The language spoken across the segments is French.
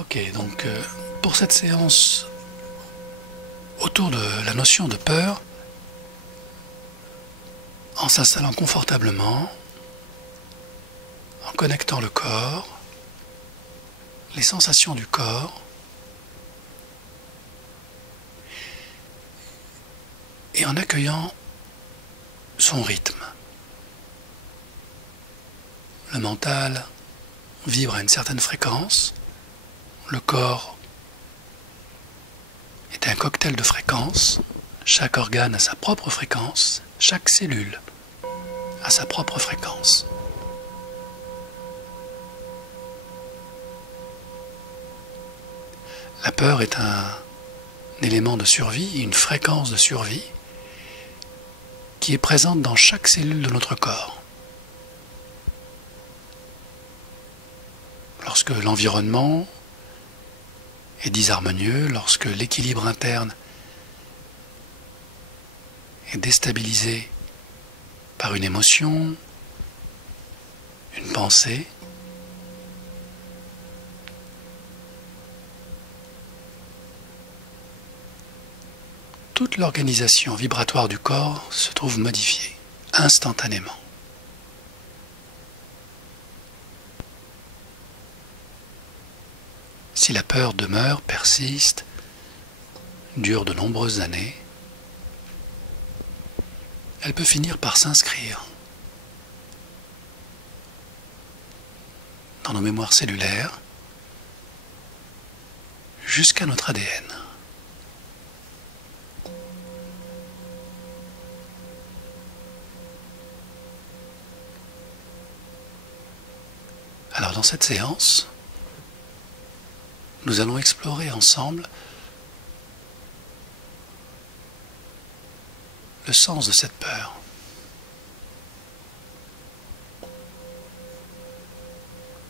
Ok, donc pour cette séance autour de la notion de peur, en s'installant confortablement, en connectant le corps, les sensations du corps, et en accueillant son rythme. Le mental vibre à une certaine fréquence, le corps est un cocktail de fréquences, chaque organe a sa propre fréquence, chaque cellule a sa propre fréquence. La peur est un élément de survie, une fréquence de survie qui est présente dans chaque cellule de notre corps. Lorsque l'environnement est disharmonieux, lorsque l'équilibre interne est déstabilisé par une émotion, une pensée, toute l'organisation vibratoire du corps se trouve modifiée instantanément. Si la peur demeure, persiste, dure de nombreuses années, elle peut finir par s'inscrire dans nos mémoires cellulaires jusqu'à notre ADN. Alors dans cette séance, nous allons explorer ensemble le sens de cette peur.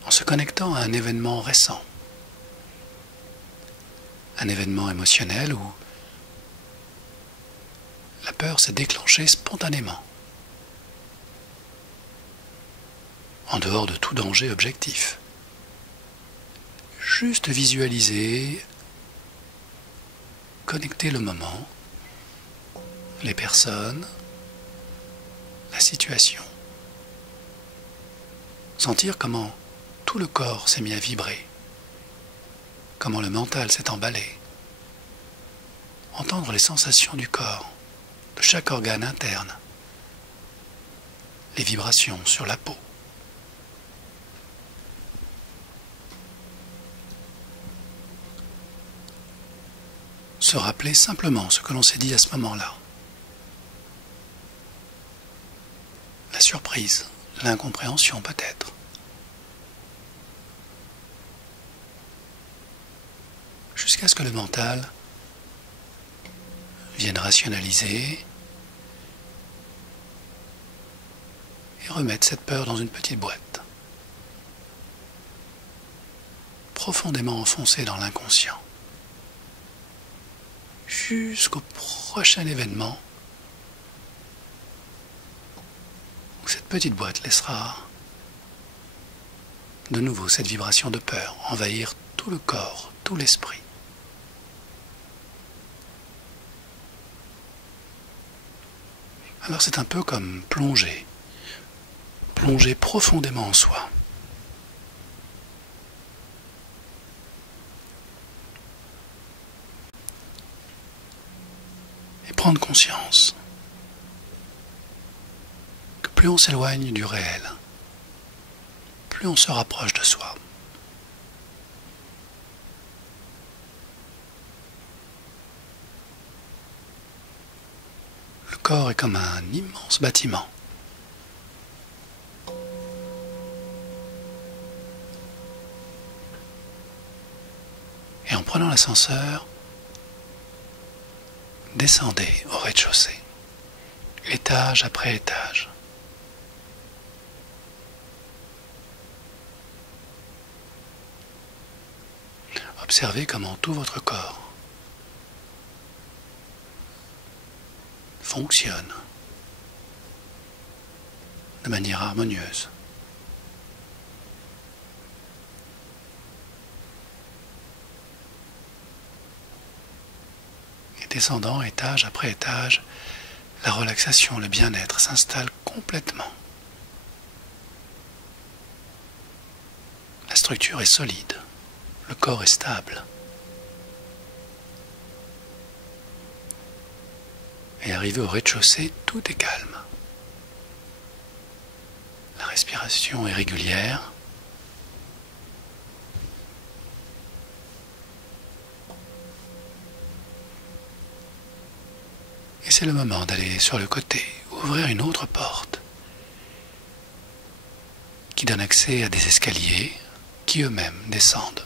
En se connectant à un événement récent, un événement émotionnel où la peur s'est déclenchée spontanément, en dehors de tout danger objectif. Juste visualiser, connecter le moment, les personnes, la situation. Sentir comment tout le corps s'est mis à vibrer, comment le mental s'est emballé. Entendre les sensations du corps, de chaque organe interne, les vibrations sur la peau. Se rappeler simplement ce que l'on s'est dit à ce moment-là. La surprise, l'incompréhension peut-être. Jusqu'à ce que le mental vienne rationaliser et remettre cette peur dans une petite boîte, profondément enfoncée dans l'inconscient. Jusqu'au prochain événement où cette petite boîte laissera de nouveau cette vibration de peur envahir tout le corps, tout l'esprit. Alors c'est un peu comme plonger profondément en soi. Prendre conscience que plus on s'éloigne du réel, plus on se rapproche de soi. Le corps est comme un immense bâtiment. Et en prenant l'ascenseur, descendez au rez-de-chaussée, étage après étage. Observez comment tout votre corps fonctionne de manière harmonieuse. descendant étage après étage, la relaxation, le bien-être s'installent complètement. La structure est solide, le corps est stable. Et arrivé au rez-de-chaussée, tout est calme. La respiration est régulière. Et c'est le moment d'aller sur le côté, ouvrir une autre porte qui donne accès à des escaliers qui eux-mêmes descendent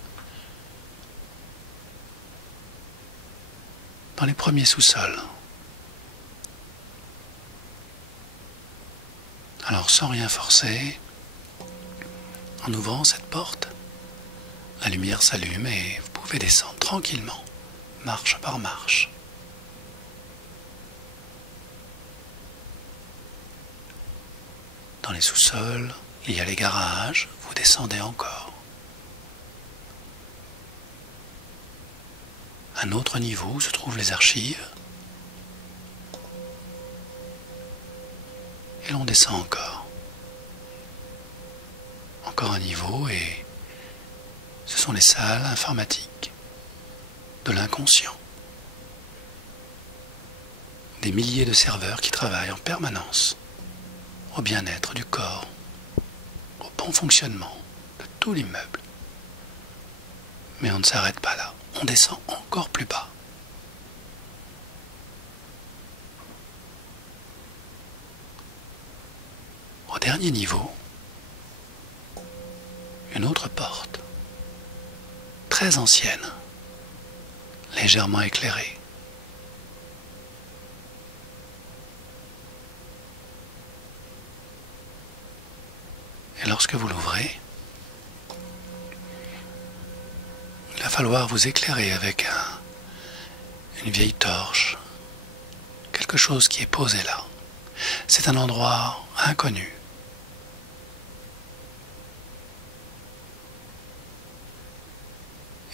dans les premiers sous-sols. Alors sans rien forcer, en ouvrant cette porte, la lumière s'allume et vous pouvez descendre tranquillement, marche par marche. Dans les sous-sols, il y a les garages, vous descendez encore. À un autre niveau se trouvent les archives. Et l'on descend encore. Encore un niveau et ce sont les salles informatiques de l'inconscient. Des milliers de serveurs qui travaillent en permanence au bien-être du corps, au bon fonctionnement de tout l'immeuble. Mais on ne s'arrête pas là, on descend encore plus bas. Au dernier niveau, une autre porte, très ancienne, légèrement éclairée. Et lorsque vous l'ouvrez, il va falloir vous éclairer avec une vieille torche, quelque chose qui est posé là. C'est un endroit inconnu.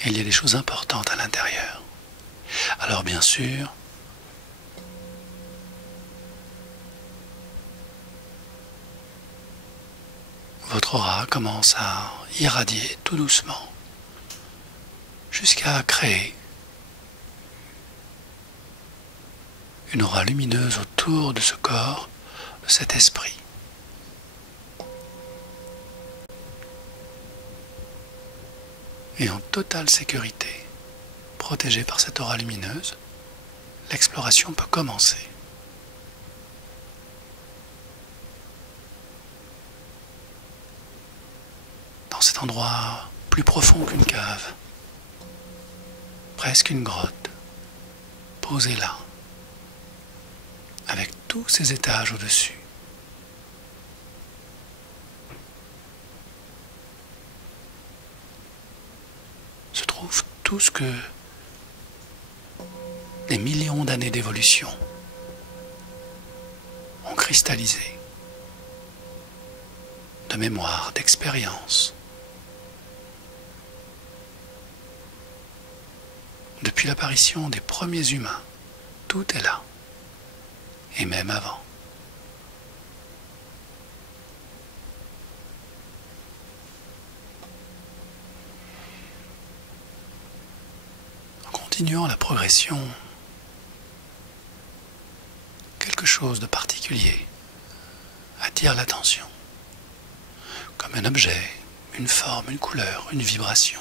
Et il y a des choses importantes à l'intérieur. Alors bien sûr, votre aura commence à irradier tout doucement, jusqu'à créer une aura lumineuse autour de ce corps, de cet esprit. Et en totale sécurité, protégé par cette aura lumineuse, l'exploration peut commencer. Dans cet endroit plus profond qu'une cave, presque une grotte, posée là, avec tous ces étages au-dessus. Se trouve tout ce que des millions d'années d'évolution ont cristallisé, de mémoire, d'expérience. Depuis l'apparition des premiers humains, tout est là, et même avant. En continuant la progression, quelque chose de particulier attire l'attention, comme un objet, une forme, une couleur, une vibration.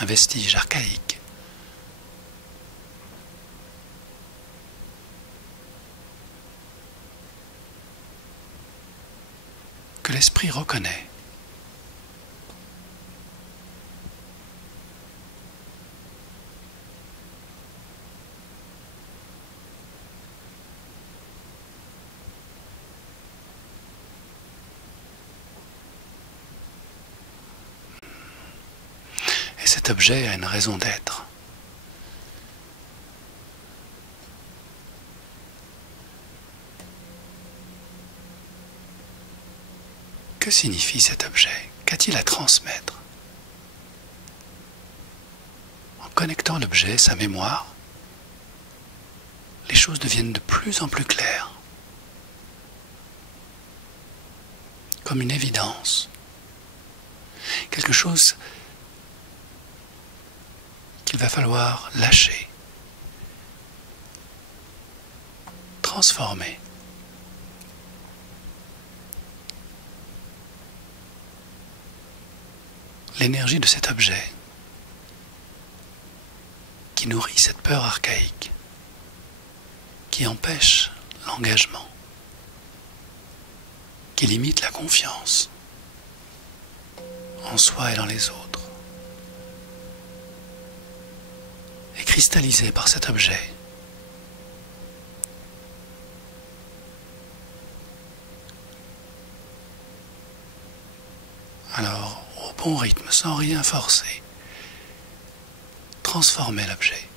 Un vestige archaïque. Que l'esprit reconnaît. Cet objet a une raison d'être. Que signifie cet objet? qu'a-t-il à transmettre? En connectant l'objet, sa mémoire, les choses deviennent de plus en plus claires, comme une évidence, quelque chose qu'il va falloir lâcher, transformer. L'énergie de cet objet qui nourrit cette peur archaïque, qui empêche l'engagement, qui limite la confiance en soi et dans les autres, est cristallisée par cet objet. Alors, au bon rythme, sans rien forcer, transformer l'objet,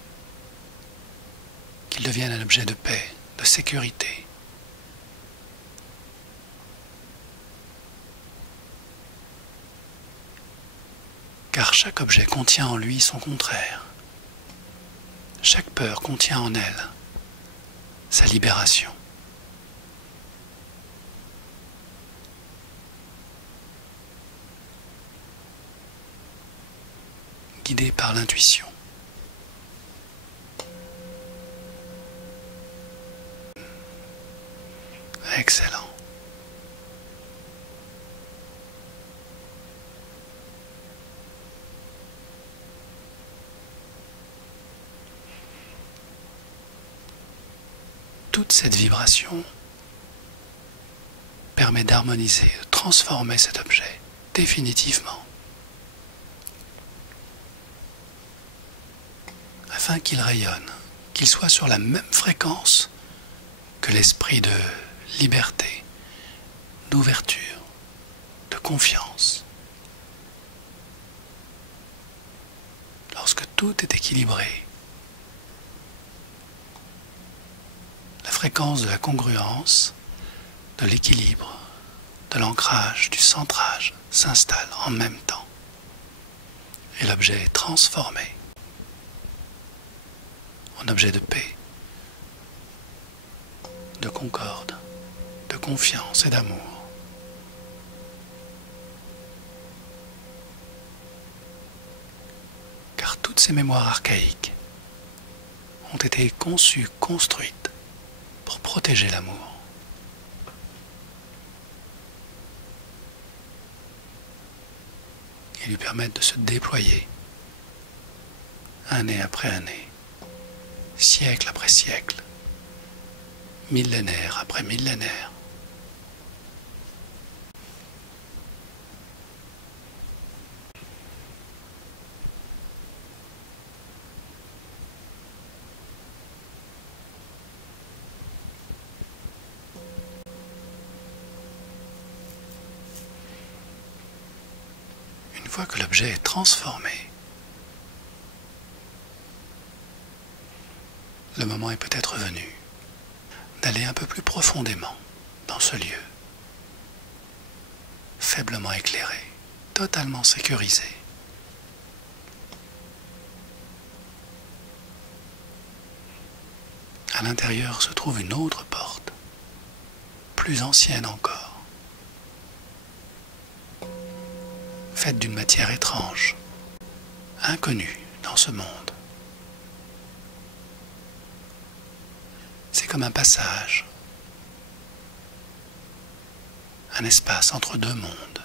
qu'il devienne un objet de paix, de sécurité. Car chaque objet contient en lui son contraire. Chaque peur contient en elle sa libération. Guidé par l'intuition. Excellent. Toute cette vibration permet d'harmoniser, de transformer cet objet définitivement, afin qu'il rayonne, qu'il soit sur la même fréquence que l'esprit de liberté, d'ouverture, de confiance. Lorsque tout est équilibré, la fréquence de la congruence, de l'équilibre, de l'ancrage, du centrage s'installe en même temps. Et l'objet est transformé en objet de paix, de concorde, de confiance et d'amour. Car toutes ces mémoires archaïques ont été conçues, construites pour protéger l'amour. Et lui permettre de se déployer année après année, siècle après siècle, millénaire après millénaire. Une fois que l'objet est transformé, le moment est peut-être venu d'aller un peu plus profondément dans ce lieu, faiblement éclairé, totalement sécurisé. À l'intérieur se trouve une autre porte, plus ancienne encore, faite d'une matière étrange, inconnue dans ce monde. C'est comme un passage, un espace entre deux mondes.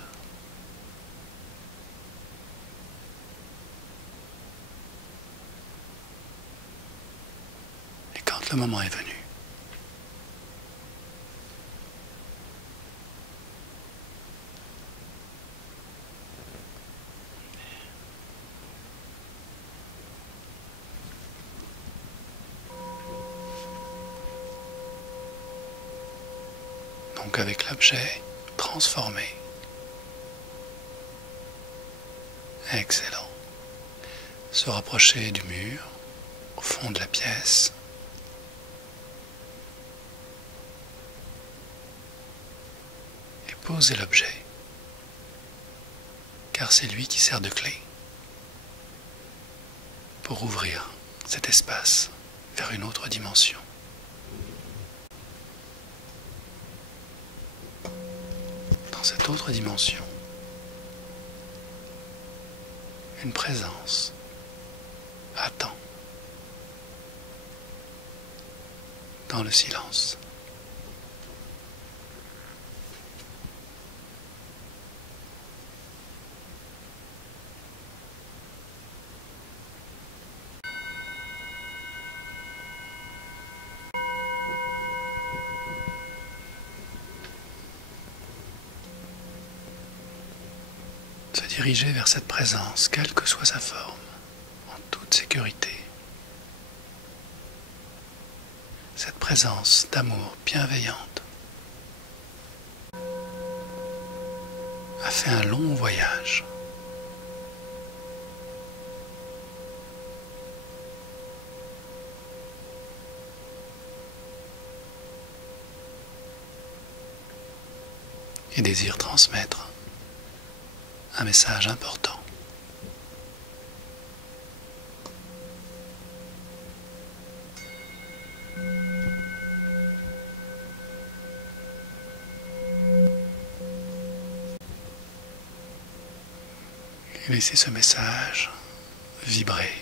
Et quand le moment est venu, donc avec l'objet transformé. Excellent. Se rapprocher du mur, au fond de la pièce. Et poser l'objet car c'est lui qui sert de clé pour ouvrir cet espace vers une autre dimension. Dans cette autre dimension, une présence attend dans le silence. Se diriger vers cette présence, quelle que soit sa forme, en toute sécurité. Cette présence d'amour bienveillante a fait un long voyage. Et désire transmettre un message important. Et laissez ce message vibrer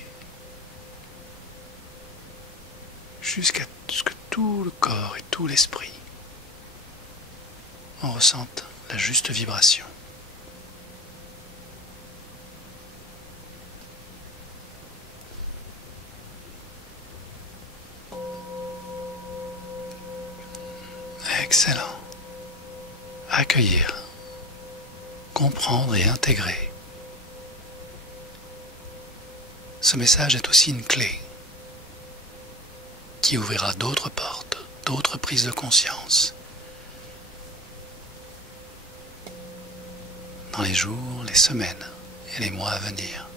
jusqu'à ce que tout le corps et tout l'esprit en ressentent la juste vibration. Excellent. Accueillir, comprendre et intégrer. Ce message est aussi une clé qui ouvrira d'autres portes, d'autres prises de conscience dans les jours, les semaines et les mois à venir.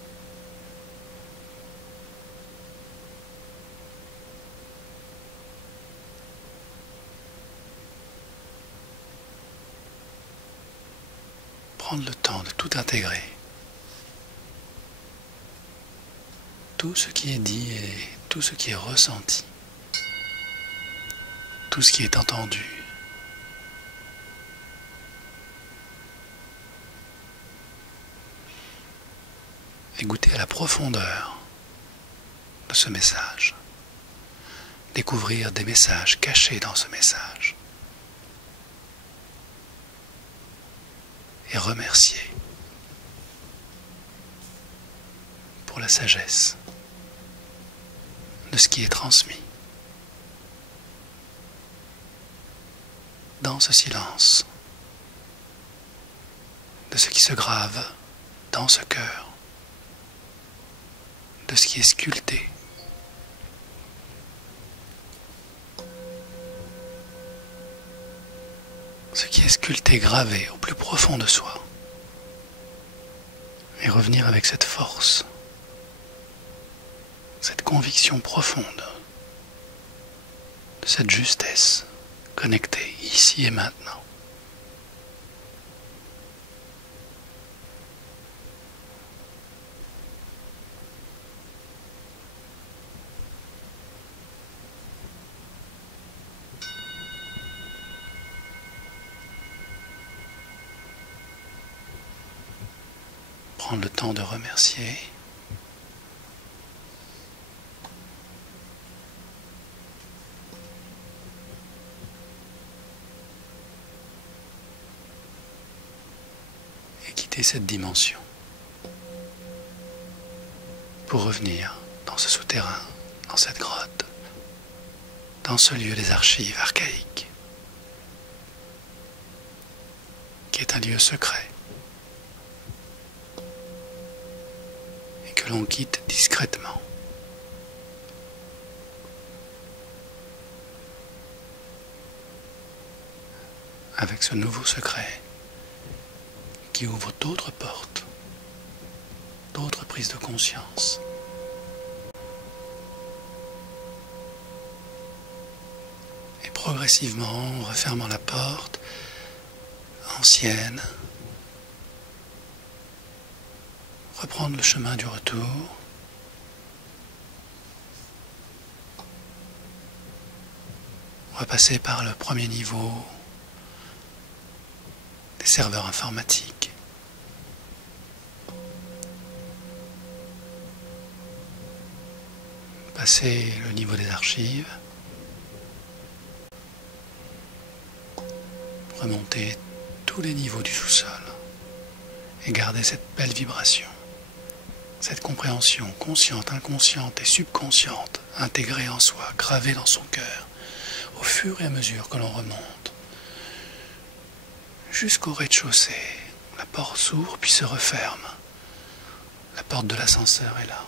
Prendre le temps de tout intégrer. Tout ce qui est dit et tout ce qui est ressenti. Tout ce qui est entendu. Et goûter à la profondeur de ce message. Découvrir des messages cachés dans ce message. Et remercier pour la sagesse de ce qui est transmis. Dans ce silence, de ce qui se grave dans ce cœur, de ce qui est sculpté. Ce qui est sculpté, gravé au plus profond de soi. Et revenir avec cette force, cette conviction profonde de cette justesse connectée ici et maintenant. Prendre le temps de remercier. Et quitter cette dimension pour revenir dans ce souterrain, dans cette grotte, dans ce lieu des archives archaïques, qui est un lieu secret. Que l'on quitte discrètement. Avec ce nouveau secret qui ouvre d'autres portes, d'autres prises de conscience. Et progressivement, en refermant la porte ancienne, reprendre le chemin du retour. Repasser par le premier niveau des serveurs informatiques. Passer le niveau des archives. Remonter tous les niveaux du sous-sol et garder cette belle vibration, cette compréhension consciente, inconsciente et subconsciente intégrée en soi, gravée dans son cœur, au fur et à mesure que l'on remonte, jusqu'au rez-de-chaussée. La porte s'ouvre puis se referme. La porte de l'ascenseur est là.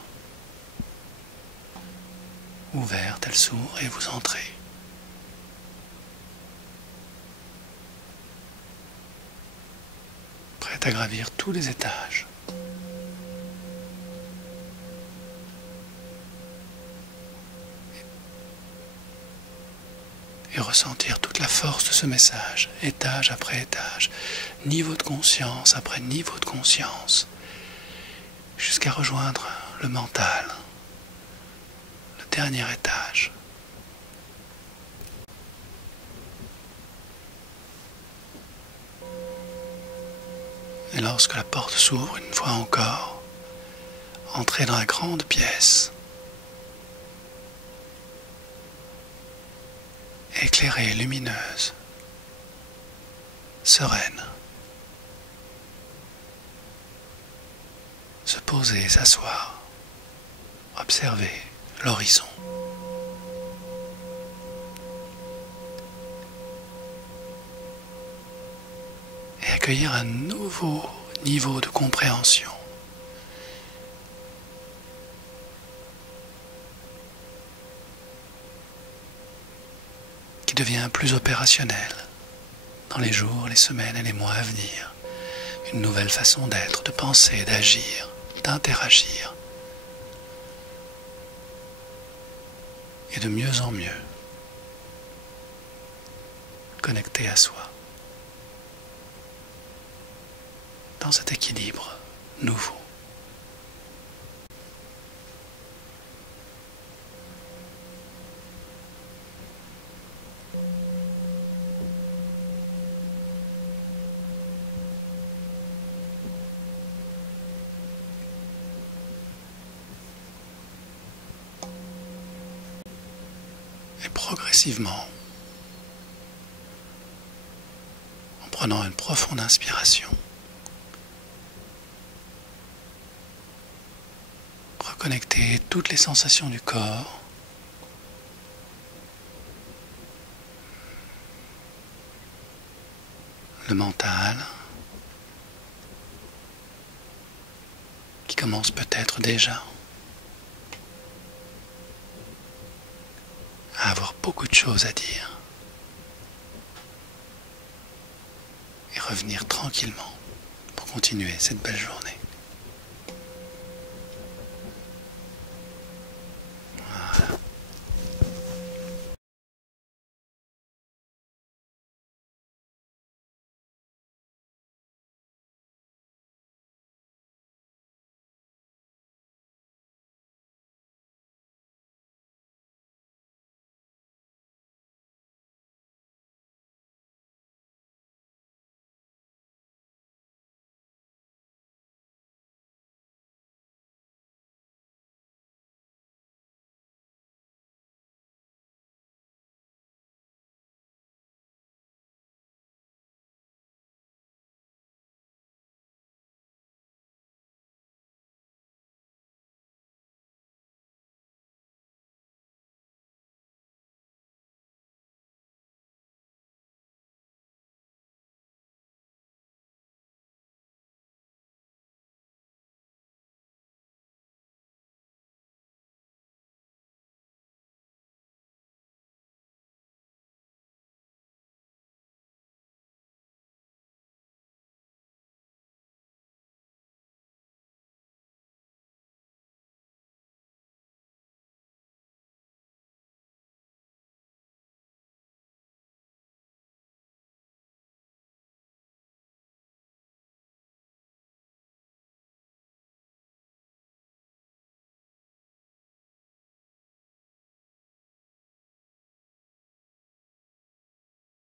Ouverte, elle s'ouvre et vous entrez. Prête à gravir tous les étages. Et ressentir toute la force de ce message, étage après étage, niveau de conscience après niveau de conscience, jusqu'à rejoindre le mental, le dernier étage. Et lorsque la porte s'ouvre une fois encore, entrez dans la grande pièce, éclairée, lumineuse, sereine. Se poser, s'asseoir, observer l'horizon. Et accueillir un nouveau niveau de compréhension. Qui devient plus opérationnel dans les jours, les semaines et les mois à venir. Une nouvelle façon d'être, de penser, d'agir, d'interagir. Et de mieux en mieux connecté à soi. Dans cet équilibre nouveau. Et progressivement, en prenant une profonde inspiration, reconnecter toutes les sensations du corps, le mental, qui commence peut-être déjà à avoir beaucoup de choses à dire, et revenir tranquillement pour continuer cette belle journée.